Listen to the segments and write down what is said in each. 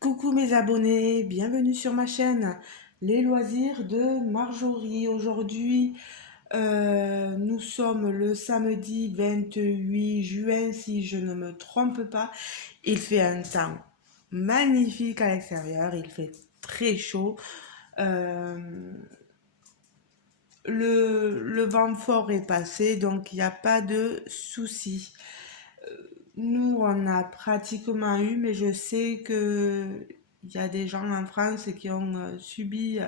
Coucou mes abonnés, bienvenue sur ma chaîne Les Loisirs de Marjorie. Aujourd'hui, nous sommes le samedi 28 juin, si je ne me trompe pas. Il fait un temps magnifique à l'extérieur, il fait très chaud. Euh, le vent fort est passé, donc il n'y a pas de souci. Nous, on a pratiquement eu, mais je sais que il y a des gens en France qui ont subi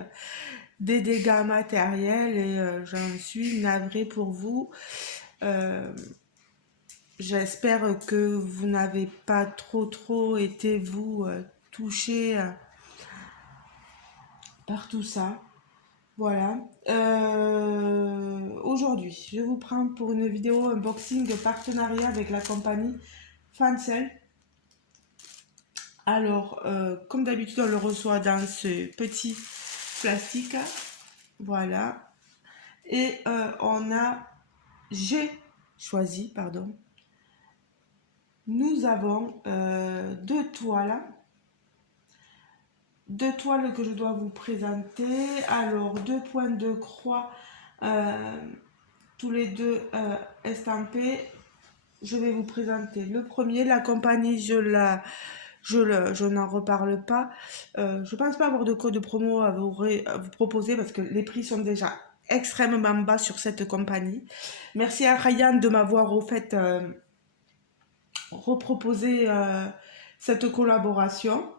des dégâts matériels et j'en suis navrée pour vous. Euh, J'espère que vous n'avez pas trop été vous touché par tout ça. Voilà. Aujourd'hui, je vous prends pour une vidéo unboxing de partenariat avec la compagnie Fancel. Alors, comme d'habitude, on le reçoit dans ce petit plastique. Voilà. Et j'ai choisi, pardon. Nous avons deux toiles. Deux toiles que je dois vous présenter. Alors, deux points de croix, tous les deux estampés. Je vais vous présenter le premier. La compagnie, je n'en reparle pas. Je pense pas avoir de code promo à vous proposer parce que les prix sont déjà extrêmement bas sur cette compagnie. Merci à Ryan de m'avoir au fait reproposé cette collaboration.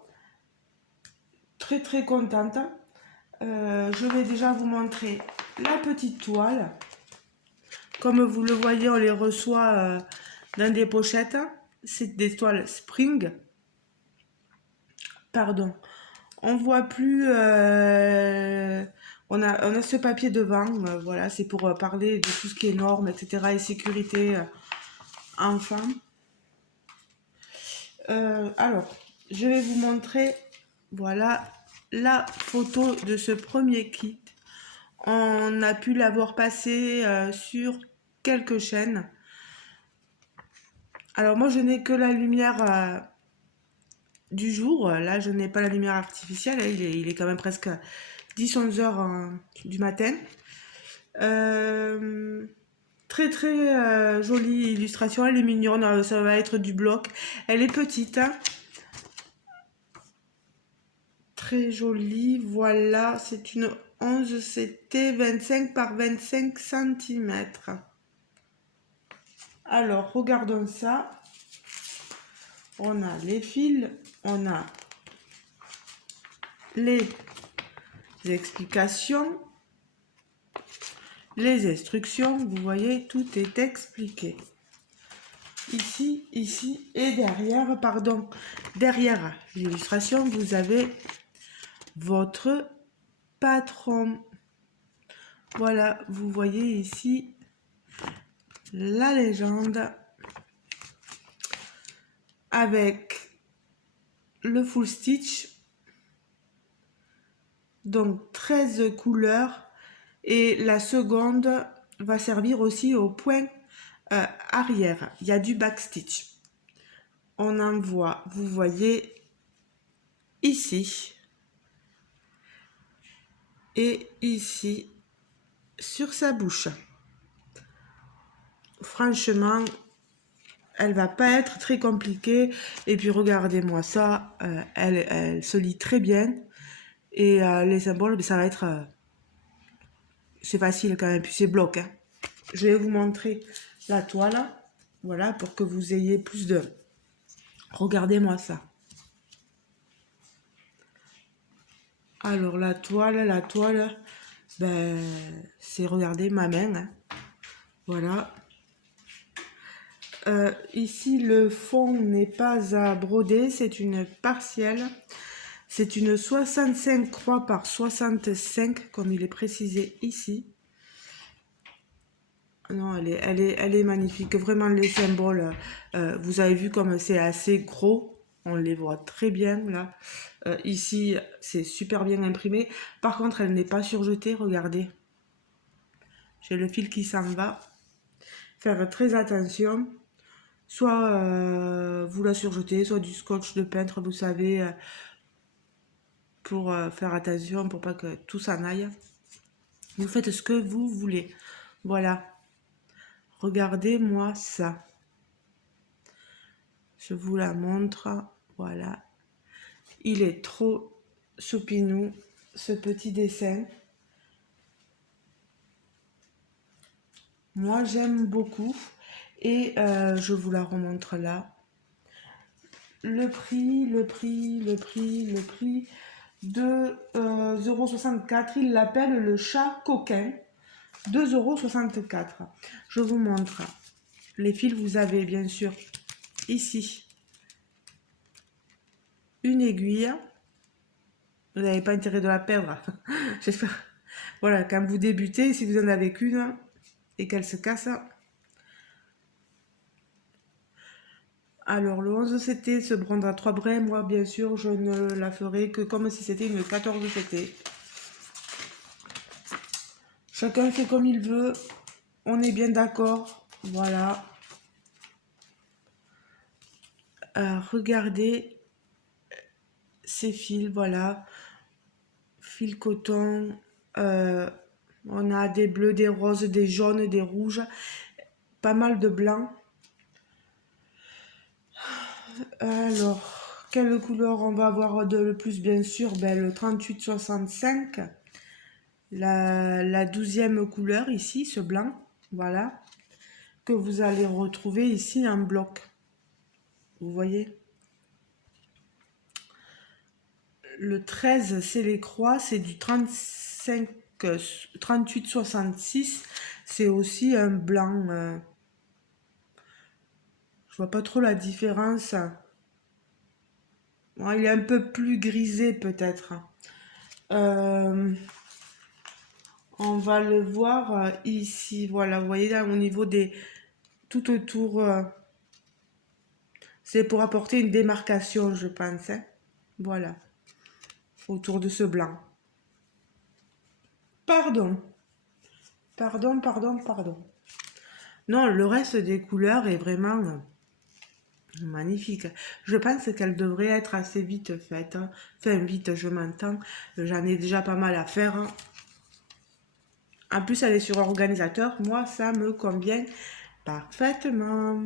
Très contente. Je vais déjà vous montrer la petite toile. Comme vous le voyez, on les reçoit dans des pochettes. C'est des toiles Spring. Pardon. On voit plus. On a ce papier devant. Voilà, c'est pour parler de tout ce qui est normes, etc. et sécurité enfant. Alors, je vais vous montrer. Voilà la photo de ce premier kit. On a pu l'avoir passé sur quelques chaînes. Alors moi, je n'ai que la lumière du jour. Là, je n'ai pas la lumière artificielle. Il est quand même presque 10-11 heures du matin. Très jolie illustration. Elle est mignonne. Ça va être du bloc. Elle est petite. Hein. Très jolie. Voilà. C'est une 11. C'était 25 par 25 cm. Alors, regardons ça. On a les fils, on a les explications, les instructions. Vous voyez, tout est expliqué. Ici et derrière, pardon, derrière l'illustration, vous avez votre patron. Voilà, vous voyez ici la légende avec le full stitch. Donc 13 couleurs et la seconde va servir aussi au point arrière. Il y a du backstitch. On en voit, vous voyez ici et ici sur sa bouche. Franchement, elle va pas être très compliquée. Et puis regardez-moi ça, elle se lit très bien. Et les symboles, ça va être... c'est facile quand même, puis c'est bloc. Hein. Je vais vous montrer la toile, voilà, pour que vous ayez plus de... Regardez-moi ça. Alors la toile, ben, c'est, regardez, ma main. Hein. Voilà. Ici, le fond n'est pas à broder, c'est une partielle. C'est une 65 croix par 65, comme il est précisé ici. Non, elle est magnifique. Vraiment, les symboles, vous avez vu comme c'est assez gros. On les voit très bien, là. Ici, c'est super bien imprimé. Par contre, elle n'est pas surjetée, regardez. J'ai le fil qui s'en va. Faire très attention. Soit vous la surjetez, soit du scotch de peintre, vous savez, pour faire attention, pour pas que tout s'en aille. Vous faites ce que vous voulez. Voilà. Regardez-moi ça. Je vous la montre. Voilà. Il est trop choupinou, ce petit dessin. Moi, j'aime beaucoup. Et je vous la remontre là. Le prix de 2,64 €. Il l'appelle le chat coquin. 2,64 €. Je vous montre. Les fils, vous avez bien sûr ici une aiguille. Vous n'avez pas intérêt de la perdre. J'espère. Voilà, quand vous débutez, si vous en avez qu'une et qu'elle se casse. Alors, le 11 CT se prendra 3 brins. Moi, bien sûr, je ne la ferai que comme si c'était une 14 CT. Chacun fait comme il veut. On est bien d'accord. Voilà. Regardez ces fils, voilà. Fil coton. On a des bleus, des roses, des jaunes, des rouges. Pas mal de blanc. Alors, quelle couleur on va avoir de le plus, bien sûr? Ben, le 3865. La 12e couleur ici, ce blanc. Voilà. Que vous allez retrouver ici en bloc. Vous voyez? Le 13, c'est les croix, c'est du 3866. C'est aussi un blanc. Je vois pas trop la différence. Bon, il est un peu plus grisé peut-être. On va le voir ici. Voilà, vous voyez là au niveau des... Tout autour. C'est pour apporter une démarcation, je pense. Hein. Voilà. Autour de ce blanc. Pardon. Pardon. Non, le reste des couleurs est vraiment magnifique. Je pense qu'elle devrait être assez vite faite. Hein. Enfin, vite, je m'entends. J'en ai déjà pas mal à faire. Hein. En plus, elle est sur organisateur. Moi, ça me convient parfaitement.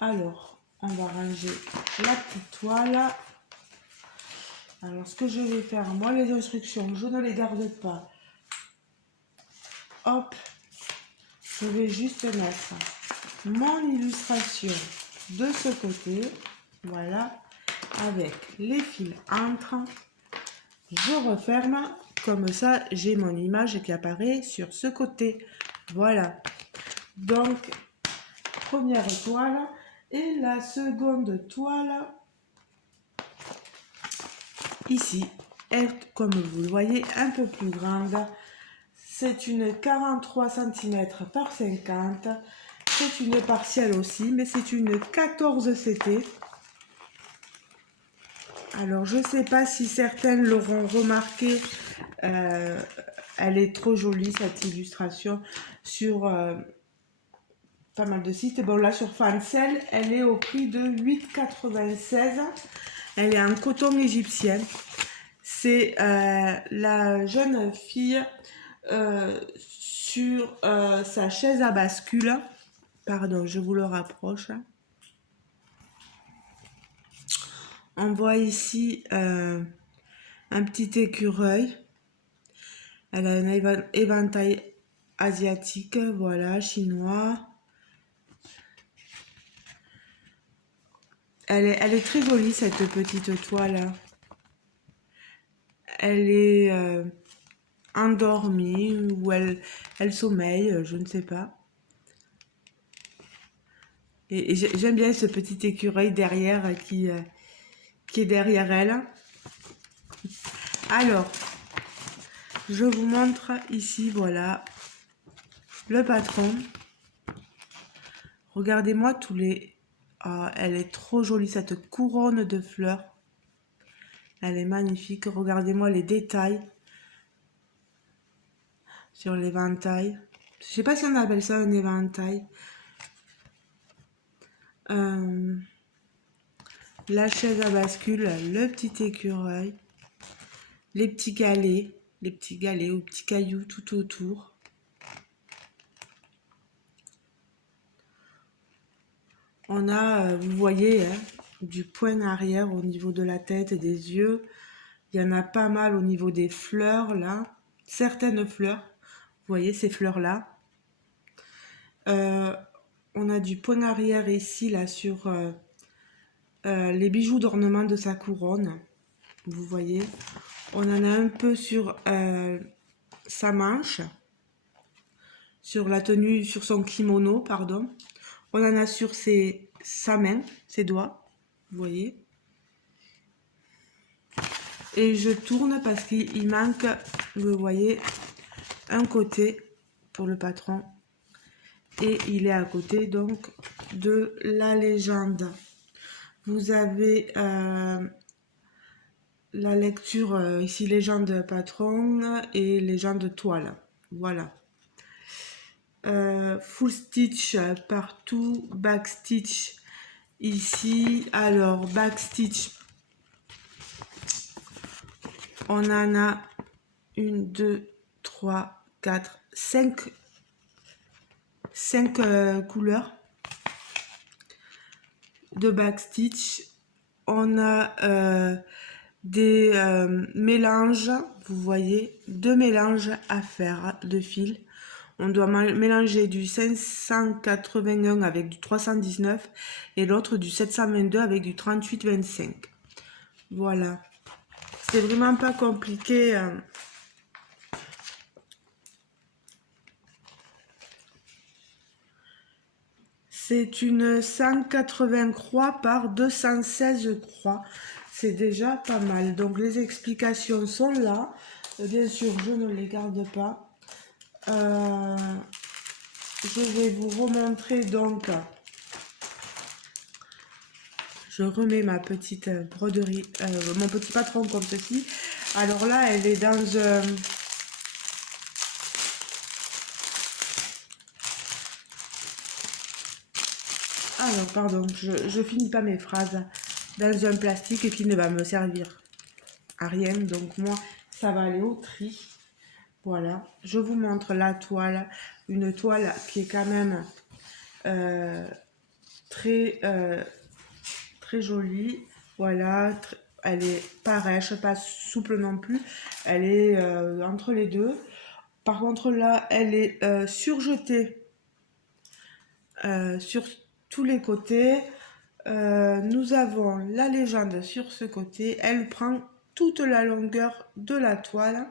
Alors, on va ranger la petite toile. Alors, ce que je vais faire, moi, les instructions, je ne les garde pas. Hop, je vais juste mettre mon illustration de ce côté. Voilà, avec les fils entre. Je referme. Comme ça, j'ai mon image qui apparaît sur ce côté. Voilà. Donc, première toile. Et la seconde toile, ici, est, comme vous le voyez, un peu plus grande. C'est une 43 cm par 50. C'est une partielle aussi, mais c'est une 14 CT. Alors, je ne sais pas si certaines l'auront remarqué. Elle est trop jolie, cette illustration, sur pas mal de sites. Bon, là, sur Fancel, elle est au prix de 8,96 €. Elle est en coton égyptien. C'est la jeune fille sur sa chaise à bascule. Pardon, je vous le rapproche. On voit ici un petit écureuil. Elle a un éventail asiatique, voilà, chinois. Elle est très jolie, cette petite toile. Elle est endormie ou elle sommeille, je ne sais pas. Et j'aime bien ce petit écureuil derrière qui est derrière elle. Alors, je vous montre ici, voilà, le patron. Regardez-moi tous les... Ah, elle est trop jolie, cette couronne de fleurs. Elle est magnifique. Regardez-moi les détails sur l'éventail. Je sais pas si on appelle ça un éventail. la chaise à bascule, le petit écureuil, les petits galets ou petits cailloux tout autour. On a, vous voyez, hein, du point arrière au niveau de la tête et des yeux. Il y en a pas mal au niveau des fleurs, là. Certaines fleurs. Vous voyez ces fleurs-là. On a du point arrière ici, là, sur les bijoux d'ornement de sa couronne. Vous voyez. On en a un peu sur sa manche. Sur la tenue, sur son kimono, pardon. On en a sur sa main, ses doigts. Vous voyez. Et je tourne parce qu'il manque, vous voyez, un côté pour le patron. Et il est à côté donc de la légende. Vous avez la lecture ici, légende patron et légende toile. Voilà. Full stitch partout, back stitch ici. Alors, back stitch, on en a 1, 2, 3, 4, 5 couleurs de back stitch. On a des mélanges, vous voyez, 2 mélanges à faire de fil. On doit mélanger du 581 avec du 319 et l'autre du 722 avec du 3825. Voilà. C'est vraiment pas compliqué. C'est une 180 croix par 216 croix. C'est déjà pas mal. Donc les explications sont là. Bien sûr, je ne les garde pas. Je vais vous remontrer donc. Je remets ma petite broderie, mon petit patron comme ceci. Alors là, elle est dans alors, pardon, je finis pas mes phrases. Dans un plastique qui ne va me servir à rien. Donc moi, ça va aller au tri. Voilà, je vous montre la toile. Une toile qui est quand même très, très jolie. Voilà, elle est pas rêche, pas souple non plus. Elle est entre les deux. Par contre là, elle est surjetée sur tous les côtés. Nous avons la légende sur ce côté. Elle prend toute la longueur de la toile.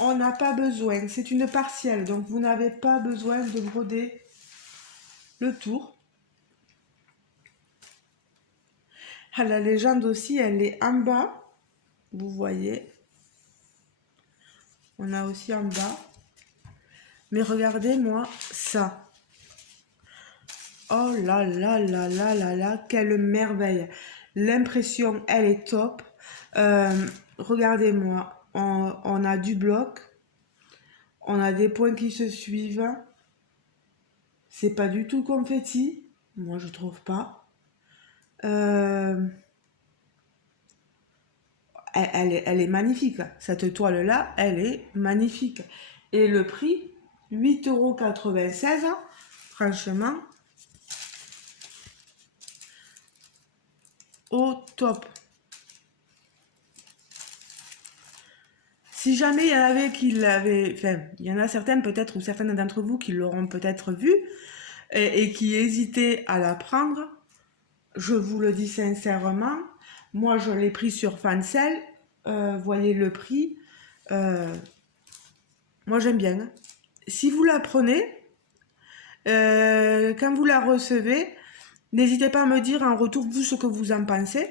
On n'a pas besoin, c'est une partielle, donc vous n'avez pas besoin de broder le tour. Ah, la légende aussi, elle est en bas. Vous voyez. On a aussi en bas. Mais regardez-moi ça. Oh là là là là là là, quelle merveille. L'impression, elle est top. Regardez-moi, on a du bloc. On a des points qui se suivent. C'est pas du tout confetti. Moi, je trouve pas. Elle est magnifique. Cette toile-là, elle est magnifique. Et le prix, 8,96 €. Franchement, au top. Si jamais il y en avait qui l'avaient... Enfin, il y en a certaines peut-être, ou certaines d'entre vous qui l'auront peut-être vue et qui hésitaient à la prendre, je vous le dis sincèrement, moi je l'ai pris sur Fancel, voyez le prix, moi j'aime bien. Si vous la prenez, quand vous la recevez, n'hésitez pas à me dire en retour vous ce que vous en pensez.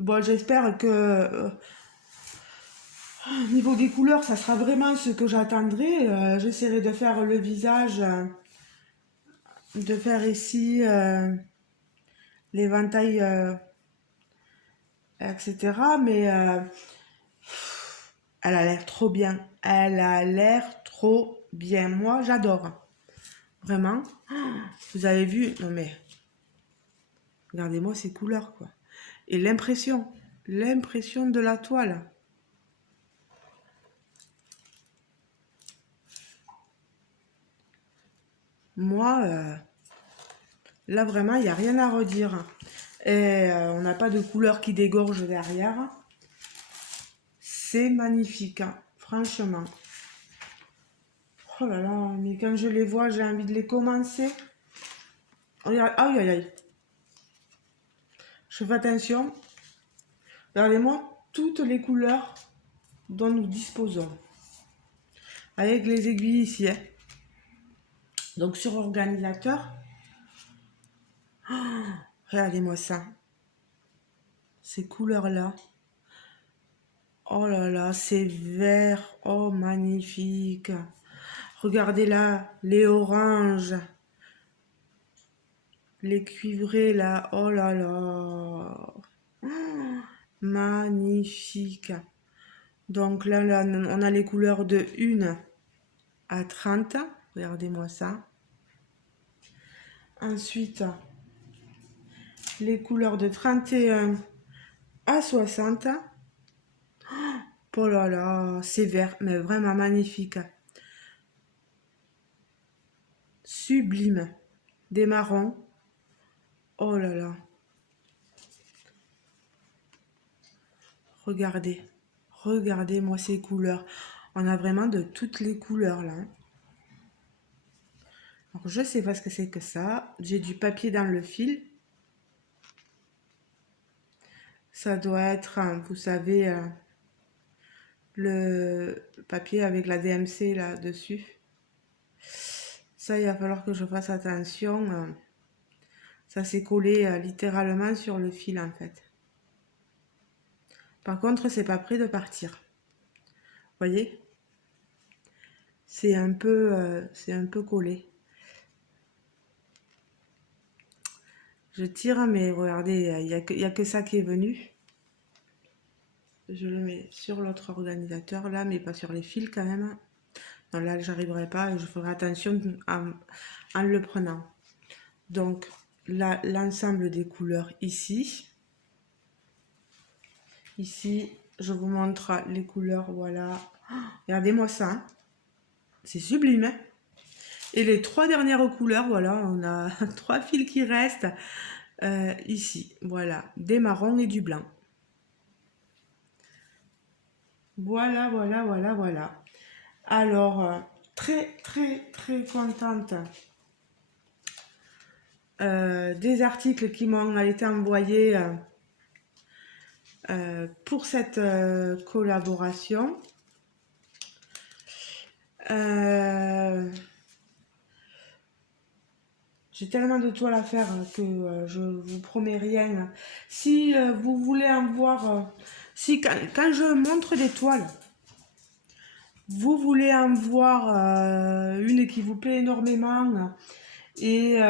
Bon, j'espère que au niveau des couleurs, ça sera vraiment ce que j'attendrai. J'essaierai de faire le visage, de faire ici l'éventail, etc. Mais elle a l'air trop bien. Elle a l'air trop bien. Moi, j'adore. Vraiment. Vous avez vu? Non mais, regardez-moi ces couleurs, quoi. Et l'impression de la toile. Moi, là vraiment, il n'y a rien à redire. Et on n'a pas de couleur qui dégorge derrière. C'est magnifique, hein, franchement. Oh là là, mais quand je les vois, j'ai envie de les commencer. Regarde, aïe aïe aïe. Je fais attention. Regardez-moi toutes les couleurs dont nous disposons. Avec les aiguilles ici. Hein. Donc sur organisateur. Oh, regardez-moi ça. Ces couleurs-là. Oh là là, c'est vert. Oh, magnifique. Regardez là, les oranges. Les cuivrés là. Oh là là. Oh, magnifique. Donc là, on a les couleurs de 1 à 30. Regardez-moi ça. Ensuite, les couleurs de 31 à 60. Oh là là, c'est vert, mais vraiment magnifique. Sublime. Des marrons. Oh là là. Regardez. Regardez-moi ces couleurs. On a vraiment de toutes les couleurs là. Alors, je sais pas ce que c'est que ça. J'ai du papier dans le fil. Ça doit être, vous savez, le papier avec la DMC là-dessus. Ça, il va falloir que je fasse attention. Ça s'est collé littéralement sur le fil en fait. Par contre, c'est pas prêt de partir. Vous voyez? C'est un peu collé. Je tire, mais regardez, il y a que ça qui est venu. Je le mets sur l'autre organisateur là, mais pas sur les fils quand même. Non, là, j'arriverai pas et je ferai attention en le prenant. Donc, là, l'ensemble des couleurs ici. Ici, je vous montre les couleurs, voilà. Oh, regardez-moi ça. Hein. C'est sublime. Hein. Et les 3 dernières couleurs, voilà, on a 3 fils qui restent ici. Voilà, des marrons et du blanc. Voilà, voilà, voilà, voilà. Alors, très, très, très contente des articles qui m'ont été envoyés pour cette collaboration. J'ai tellement de toiles à faire que je vous promets rien. Si vous voulez en voir, si quand je montre des toiles, vous voulez en voir une qui vous plaît énormément et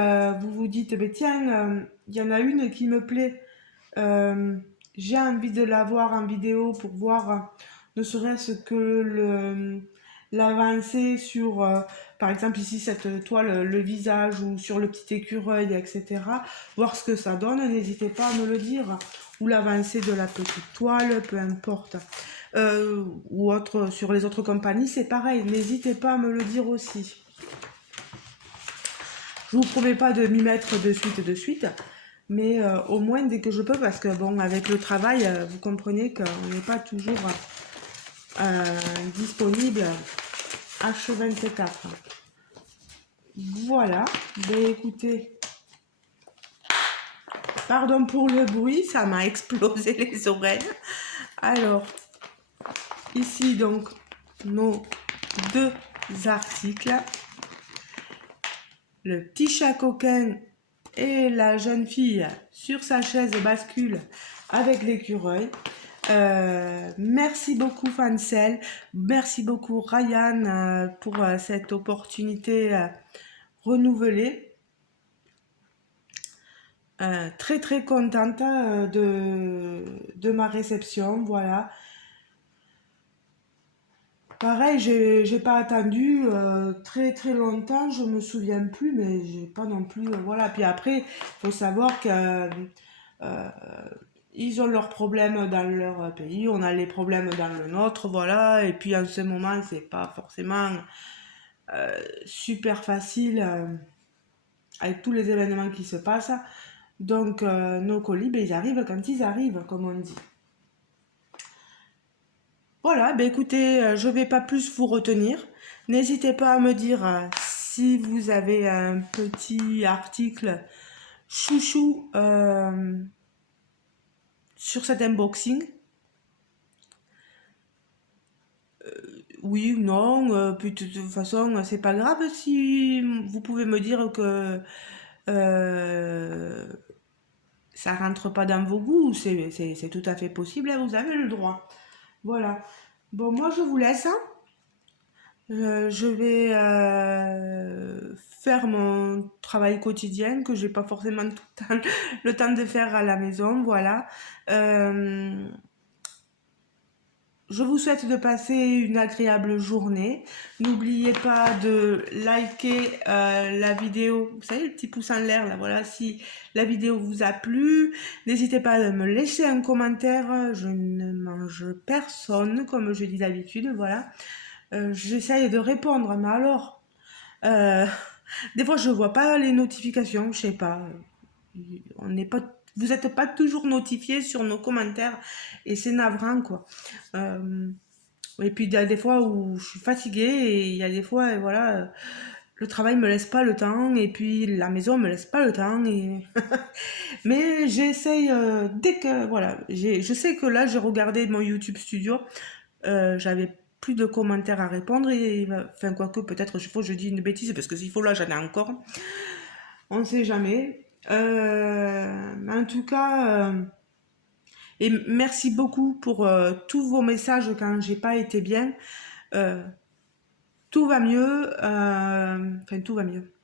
vous vous dites, ben tiens, il y en a une qui me plaît, j'ai envie de la voir en vidéo pour voir ne serait-ce que l'avancée sur, par exemple ici cette toile, le visage ou sur le petit écureuil, etc. Voir ce que ça donne, n'hésitez pas à me le dire. Ou l'avancée de la petite toile, peu importe. Ou autre, sur les autres compagnies, c'est pareil. N'hésitez pas à me le dire aussi. Je vous promets pas de m'y mettre de suite, mais au moins dès que je peux, parce que bon, avec le travail, vous comprenez qu'on n'est pas toujours disponible H24. Voilà, ben écoutez, pardon pour le bruit, ça m'a explosé les oreilles. Alors, ici donc, nos 2 articles. Le petit chat coquin et la jeune fille sur sa chaise bascule avec l'écureuil. Merci beaucoup Fancel, merci beaucoup Ryan pour cette opportunité renouvelée. Très très contente de ma réception, voilà. Pareil, j'ai pas attendu très très longtemps, je me souviens plus, mais j'ai pas non plus. Voilà. Puis après, faut savoir que euh, ils ont leurs problèmes dans leur pays, on a les problèmes dans le nôtre, voilà. Et puis en ce moment, c'est pas forcément super facile avec tous les événements qui se passent. Donc nos colis, ben, ils arrivent quand ils arrivent, comme on dit. Voilà, ben écoutez, je vais pas plus vous retenir. N'hésitez pas à me dire si vous avez un petit article chouchou sur cet unboxing. Oui ou non, puis de toute façon, c'est pas grave si vous pouvez me dire que euh, ça rentre pas dans vos goûts, c'est tout à fait possible, hein, vous avez le droit. Voilà. Bon, moi je vous laisse, hein. Je vais faire mon travail quotidien que j'ai pas forcément tout le temps de faire à la maison, voilà. Euh, je vous souhaite de passer une agréable journée. N'oubliez pas de liker la vidéo, vous savez, le petit pouce en l'air, là, voilà, si la vidéo vous a plu. N'hésitez pas à me laisser un commentaire, je ne mange personne, comme je dis d'habitude, voilà. J'essaye de répondre, mais alors, euh, des fois je vois pas les notifications, je sais pas. On n'est pas, vous n'êtes pas toujours notifié sur nos commentaires et c'est navrant quoi. Euh, et puis il y a des fois où je suis fatiguée et il y a des fois, voilà, le travail me laisse pas le temps et puis la maison me laisse pas le temps et mais j'essaye dès que voilà, je sais que là j'ai regardé mon YouTube Studio. J'avais plus de commentaires à répondre et enfin quoique peut-être je dis une bêtise parce que s'il faut là j'en ai encore, on ne sait jamais. Mais en tout cas, et merci beaucoup pour tous vos messages quand j'ai pas été bien. Euh, tout va mieux, enfin tout va mieux.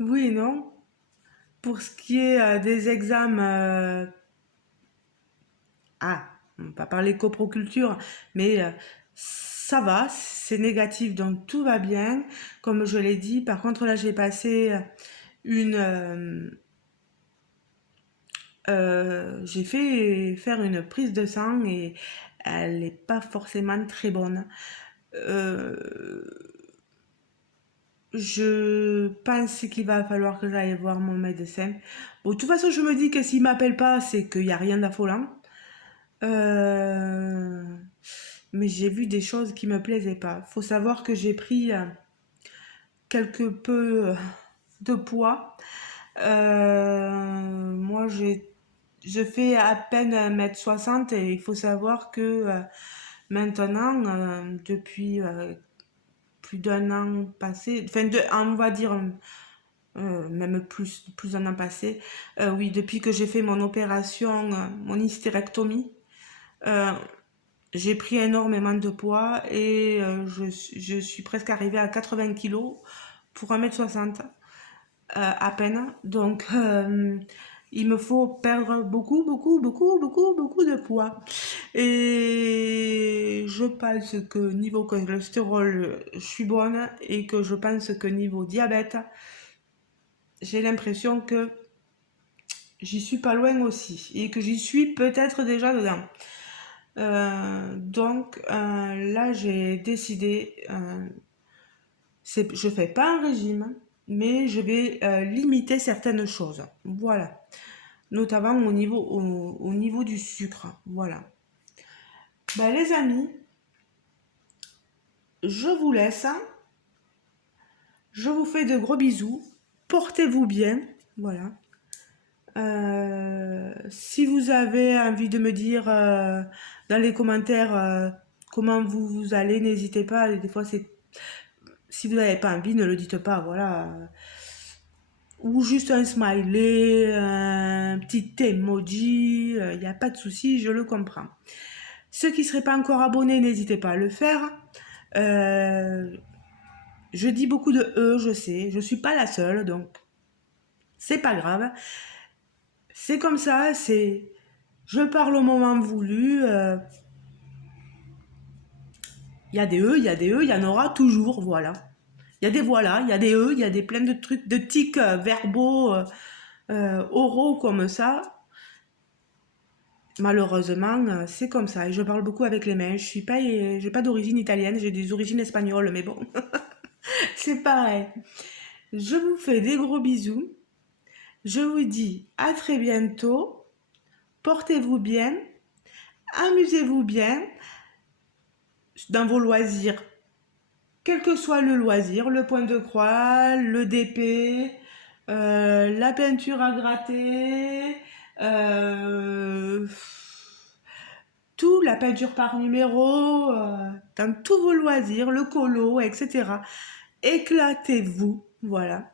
Oui et non. Pour ce qui est des examens, on va pas parler coproculture, mais ça va, c'est négatif, donc tout va bien. Comme je l'ai dit, par contre là j'ai passé une... j'ai fait faire une prise de sang et elle n'est pas forcément très bonne. Euh, je pense qu'il va falloir que j'aille voir mon médecin. Bon, de toute façon, je me dis que s'il m'appelle pas, c'est qu'il n'y a rien d'affolant. Euh, mais j'ai vu des choses qui me plaisaient pas. Faut savoir que j'ai pris quelque peu de poids. Moi, je fais à peine 1,60 m et il faut savoir que maintenant, depuis plus d'un an passé, enfin, on va dire même plus d'un an passé, oui, depuis que j'ai fait mon opération, mon hystérectomie, euh, j'ai pris énormément de poids et je suis presque arrivée à 80 kilos pour 1,60 m à peine. Donc, il me faut perdre beaucoup de poids. Et je pense que niveau cholestérol, je suis bonne et que je pense que niveau diabète, j'ai l'impression que j'y suis pas loin aussi et que j'y suis peut-être déjà dedans. Donc là, j'ai décidé, je fais pas un régime, mais je vais limiter certaines choses. Voilà. Notamment au niveau du sucre. Voilà. Ben, les amis, je vous laisse. Je vous fais de gros bisous. Portez-vous bien. Voilà. Si vous avez envie de me dire dans les commentaires comment vous allez, n'hésitez pas. Des fois, si vous n'avez pas envie, ne le dites pas. Voilà. Ou juste un smiley, un petit emoji. Il n'y a pas de souci, je le comprends. Ceux qui ne seraient pas encore abonnés, n'hésitez pas à le faire. Euh, je dis beaucoup de je sais. Je ne suis pas la seule, donc c'est pas grave. C'est comme ça, je parle au moment voulu. Il y a des E, il y a des E, il y en aura toujours, voilà. Il y a des voilà, il y a des E, il y a des plein de trucs, de tics verbaux, oraux comme ça. Malheureusement, c'est comme ça. Et je parle beaucoup avec les mains. J'ai pas d'origine italienne, j'ai des origines espagnoles, mais bon, c'est pareil. Je vous fais des gros bisous. Je vous dis à très bientôt. Portez-vous bien. Amusez-vous bien dans vos loisirs. Quel que soit le loisir, le point de croix, le DP, la peinture à gratter, euh, tout, la peinture par numéro, dans tous vos loisirs, le colo, etc. Éclatez-vous, voilà.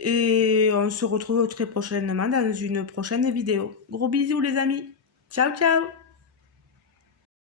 Et on se retrouve très prochainement dans une prochaine vidéo. Gros bisous les amis. Ciao ciao.